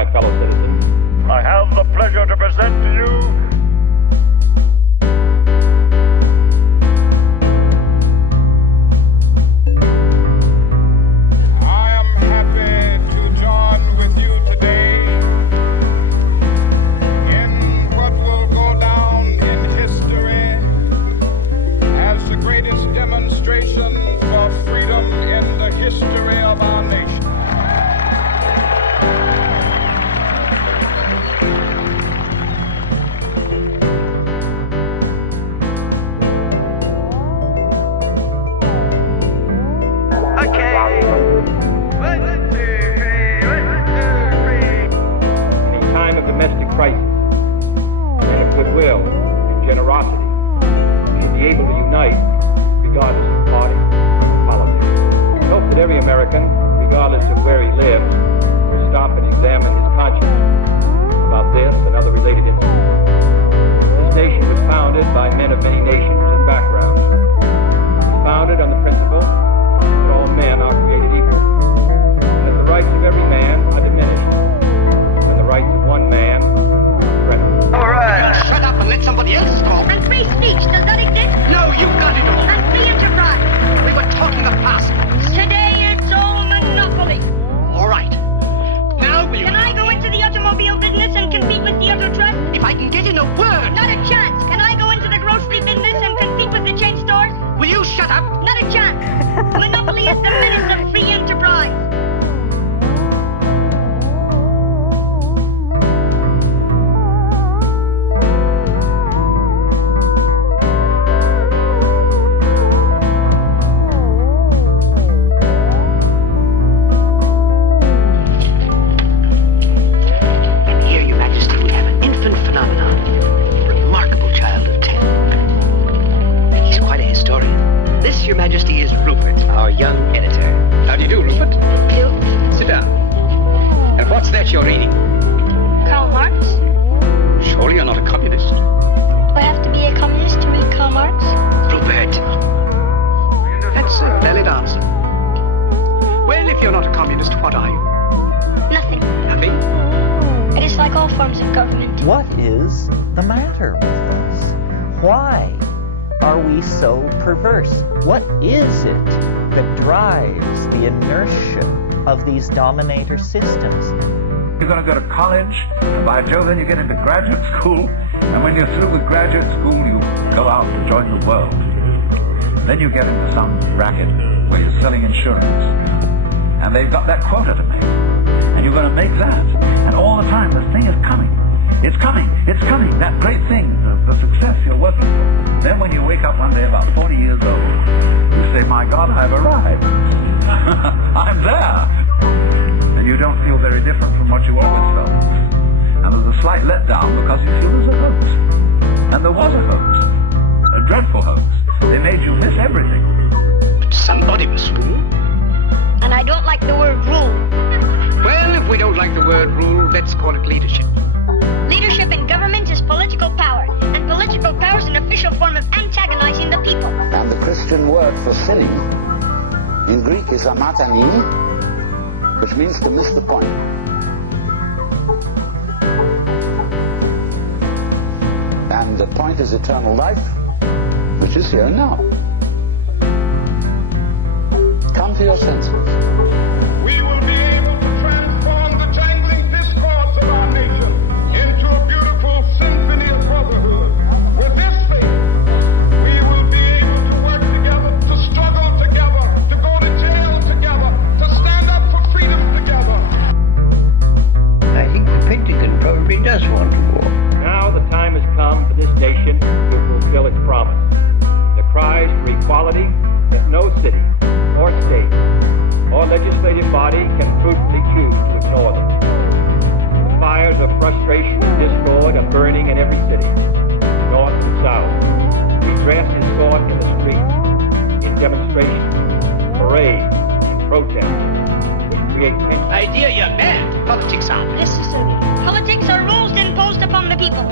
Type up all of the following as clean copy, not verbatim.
my fellow citizens, I have the pleasure to present to you for freedom in the history of our nation. okay. 1, 2, 3, 1, 2, 3. In a time of domestic crisis, and of goodwill and generosity, we should be able to unite regardless of party and politics. I hope that every American, regardless of where he lives, will stop and examine his conscience about this and other related incidents. This nation was founded by men of many nations and backgrounds. It was founded on the principle that all men are created equal, and that the rights of every man are diminished, and the rights of one man threatened. All right. Shut up and let somebody else talk. And free speech, does that exist? No, you got it all. And free enterprise? We were talking the past. Today it's all monopoly. All right. Now will you... Can I go into the automobile business and compete with the auto trust? If I can get in a word... Not a chance. Can I go into the grocery business and compete with the chain stores? Will you shut up? Not a chance. Monopoly is the menace of free enterprise. Your Majesty is Rupert, our young editor. How do you do, Rupert? You? Sit down. And what's that you're reading? Karl Marx? Surely you're not a communist. Do I have to be a communist to read Karl Marx? Rupert. That's a valid answer. Well, if you're not a communist, what are you? Nothing. Nothing? I dislike all forms of government. What is the matter with us? Why are we so perverse? What is it that drives the inertia of these dominator systems? You're going to go to college, and by Jove, then you get into graduate school, and when you're through with graduate school, you go out to join the world. Then you get into some racket where you're selling insurance, and they've got that quota to make, and you're going to make that, and all the time this thing is coming. It's coming, that great thing, the success you're working for. Then when you wake up one day about 40 years old, you say, my God, I've arrived. I'm there. And you don't feel very different from what you always felt. And there's a slight letdown because you feel there's a hoax. And there was a hoax. A dreadful hoax. They made you miss everything. But somebody was fooled. And I don't like the word rule. Well, if we don't like the word rule, let's call it leadership. Leadership in government is political power, and political power is an official form of antagonizing the people. And the Christian word for sinning in Greek is amatani, which means to miss the point. And the point is eternal life, which is here and now. Come to your senses. We will be able to transform the jangling discords of our nation into a beautiful symphony of brotherhood. With this faith, we will be able to work together, to struggle together, to go to jail together, to stand up for freedom together. I think the Pentagon probably does want a war. Now the time has come for this nation to fulfill its promise. The cries for equality that no city or state or legislative body can fruitfully choose to ignore them. The fires of frustration and discord are burning in every city, north and south. Redress is sought in the streets, in demonstrations, parades, and protests, which create tension. Idea, young man. Politics are necessary. Politics are rules imposed upon the people.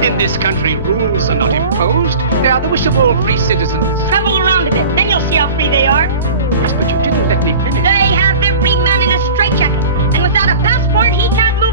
In this country, rules are not imposed. They are the wish of all free citizens. Travel around a bit, then you'll see how free they are. Yes, but you didn't let me finish. They have every man in a straitjacket, and without a passport, he can't move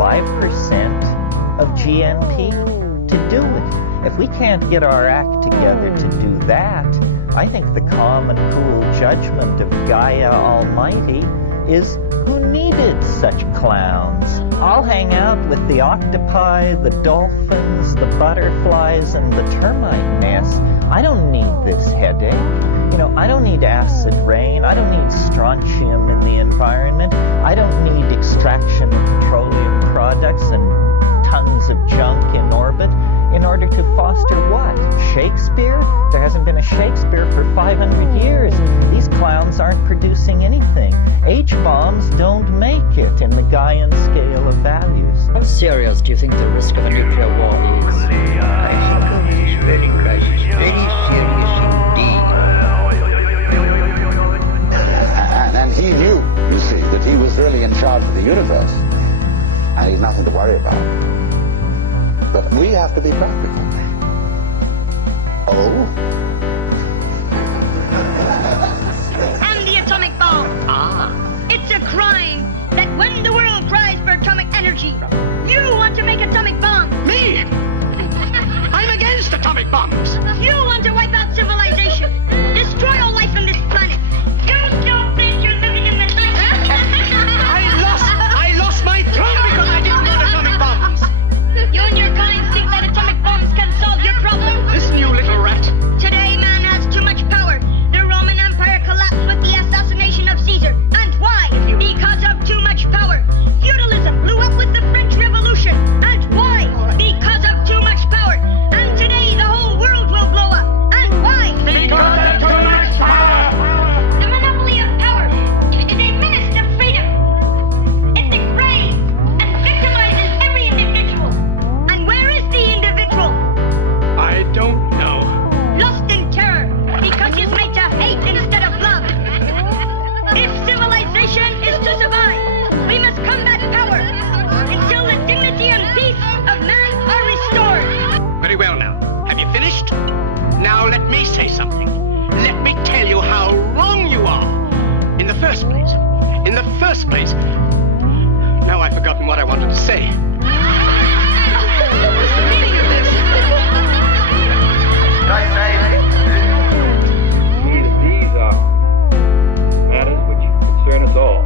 5% of GNP to do it. If we can't get our act together to do that, I think the calm and cool judgment of Gaia Almighty is, who needed such clowns? I'll hang out with the octopi, the dolphins, the butterflies, and the termite nests. I don't need this headache. You know, I don't need acid rain. I don't need strontium in the environment. I don't need extraction of petroleum products and tons of junk in orbit in order to foster what? Shakespeare? There hasn't been a Shakespeare for 500 years. These clowns aren't producing anything. H-bombs don't make it in the Gaian scale of values. How serious do you think the risk of a nuclear war is? I think of this spreading crisis very serious indeed. And he knew, you see, that he was really in charge of the universe. And he's nothing to worry about. But we have to be practical. Oh? And the atomic bomb. It's a crime that when the world cries for atomic energy, you want to make atomic bombs. Me? I'm against atomic bombs. You want to wipe out civilization, destroy all life on this planet. You still think you're living in the night? I lost my throne because I didn't want atomic bombs. You and your kind think that atomic bombs can solve your problem? Listen, you little rat. Today, man has too much power. The Roman Empire collapsed with the assassination of Caesar. And why? Because of too much power. Feudalism blew up with the French Revolution. And why? Because of too much power. And today, the whole world will blow up. And why? Because of too much power. The monopoly of power is a menace to freedom. It degrades and victimizes every individual. And where is the individual? I don't know. Lost in terror, because he's made to hate instead of love. If civilization is to survive, we must combat power until the dignity and peace of man are restored. Very well now. Have you finished? Now let me say something. Let me tell you how wrong you are. In the first place. Now I've forgotten what I wanted to say. What's the meaning of this? See that these are matters which concern us all,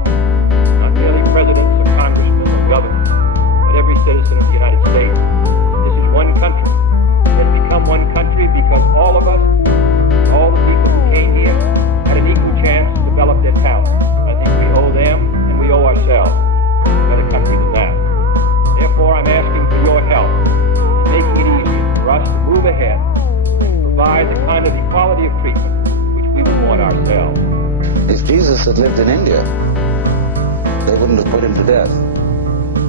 not merely presidents or congressmen or governors, but every citizen of the United States. This is one country. It has become one country because all of us, all the people who came here, had an equal chance to develop their talent. I think we owe them and we owe ourselves a better country than that. Therefore, I'm asking for your help in making it easy for us to move ahead and provide the kind of equality of treatment which we would want ourselves. If Jesus had lived in India, they wouldn't have put him to death.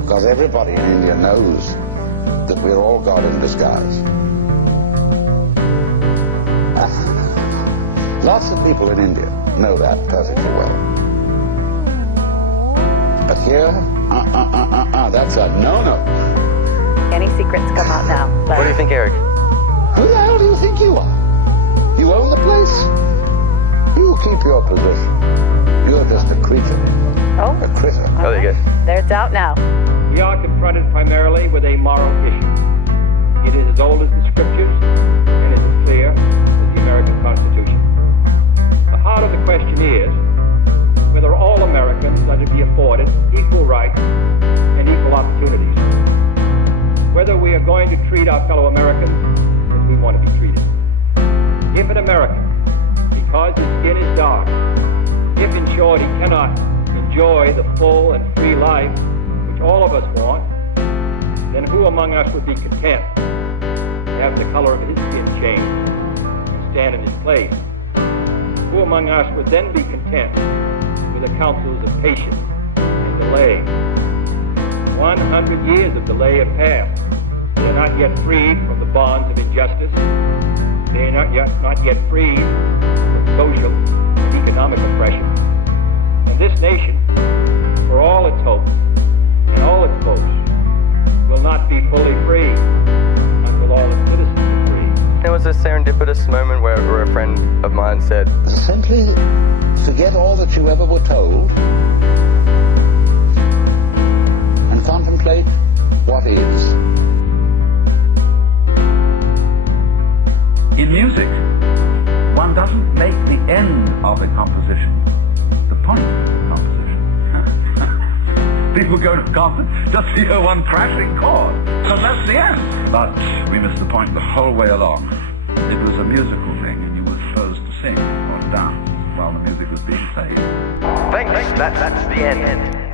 Because everybody in India knows that we're all God in disguise. Lots of people in India know that perfectly well. But here, that's a no-no. Any secrets come out now. What do you think, Eric? Who the hell do you think you are? You own the place? You keep your position. You're just a creature. Oh. A critter. Oh, there you go. There, it's out now. We are confronted primarily with a moral issue. It is as old as the scriptures and is as clear as the American Constitution. The heart of the question is whether all Americans are to be afforded equal rights and equal opportunities. Whether we are going to treat our fellow Americans as we want to be treated. If an American, because his skin is dark, if in short he cannot enjoy the full and free life which all of us want, then who among us would be content to have the color of his skin changed and stand in his place? Who among us would then be content with the counsels of patience and delay? 100 years of delay have passed. They are not yet freed from the bonds of injustice. They are not yet freed from social and economic oppression. And this nation, for all its hopes and all its hopes, will not be fully free until all its citizens are free. There was a serendipitous moment where a friend of mine said, Simply forget all that you ever were told and contemplate contemplate what is. In music, one doesn't make the end of a composition the point of the composition. People go to a concert just to hear one crashing chord, so that's the end. But we missed the point the whole way along. It was a musical thing, and you were supposed to sing or dance while the music was being played. Thanks, that's the end.